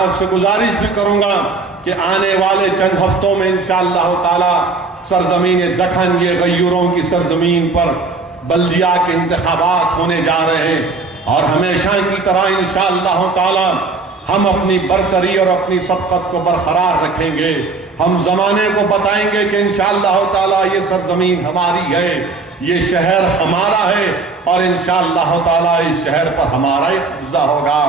آپ سے گزارش بھی کروں گا کہ آنے والے چند ہفتوں میں انشاءاللہ تعالی سرزمین دکن، یہ غیوروں کی سرزمین پر بلدیہ کے انتخابات ہونے جا رہے ہیں، اور ہمیشہ کی طرح انشاءاللہ تعالی ہم اپنی برتری اور اپنی سبقت کو برقرار رکھیں گے۔ ہم زمانے کو بتائیں گے کہ انشاءاللہ تعالی یہ سرزمین ہماری ہے، یہ شہر ہمارا ہے، اور انشاءاللہ تعالی اس شہر پر ہمارا ہی قبضہ ہوگا۔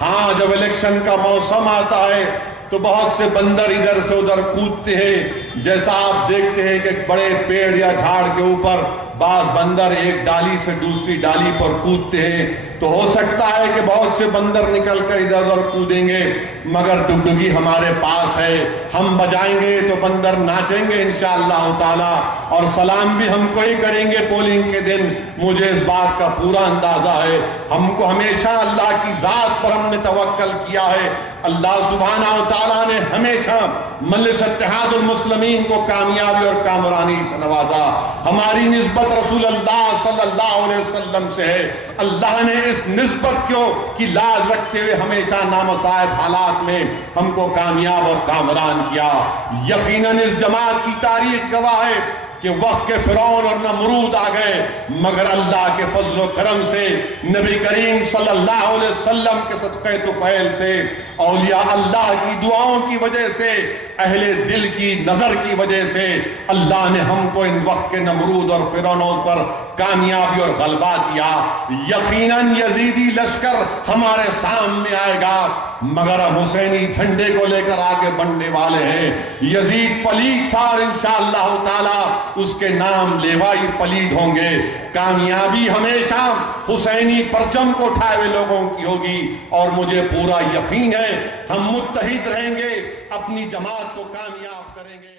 ہاں، جب الیکشن کا موسم آتا ہے تو بہت سے بندر ادھر سے ادھر کودتے ہیں، جیسا آپ دیکھتے ہیں کہ بڑے پیڑ یا جھاڑ کے اوپر بعض بندر ایک ڈالی سے دوسری ڈالی پر کودتے ہیں، تو ہو سکتا ہے کہ بہت سے بندر نکل کر ادھر ادھر کودیں گے، مگر ڈگڈگی ہمارے پاس ہے، ہم بجائیں گے تو بندر ناچیں گے انشاءاللہ تعالی، اور سلام بھی ہم کو ہی کریں گے پولنگ کے دن۔ مجھے اس بات کا پورا اندازہ ہے، ہم کو ہمیشہ اللہ کی ذات پر ہم نے توکل کیا ہے۔ اللہ سبحانہ و تعالیٰ نے ہمیشہ مجلس اتحاد المسلمین کو کامیابی اور کامرانی سے نوازا۔ ہماری نسبت رسول اللہ صلی اللہ علیہ وسلم سے ہے، اللہ نے اس نسبت کی لاز رکھتے ہوئے ہمیشہ نامصائب حالات میں ہم کو کامیاب اور کامران کیا۔ یقیناً اس جماعت کی تاریخ گواہ ہے کہ وقت کے فرعون اور نمرود آ گئے، مگر اللہ کے فضل و کرم سے، نبی کریم صلی اللہ علیہ وسلم کے صدقہ طفیل سے، اولیاء اللہ کی دعاؤں کی وجہ سے، اہل دل کی نظر کی وجہ سے اللہ نے ہم کو ان وقت کے نمرود اور فرعونوں پر کامیابی اور غلبہ دیا۔ یقیناً یزیدی لشکر ہمارے سامنے آئے گا، مگر ہم حسینی جھنڈے کو لے کر آگے بڑھنے والے ہیں۔ یزید پلید تھا اور انشاءاللہ تعالی اس کے نام لیوائی پلید ہوں گے۔ کامیابی ہمیشہ حسینی پرچم کو اٹھائے ہوئے لوگوں کی ہوگی، اور مجھے پورا یقین ہے ہم متحد رہیں گے، اپنی جماعت کو کامیاب کریں گے۔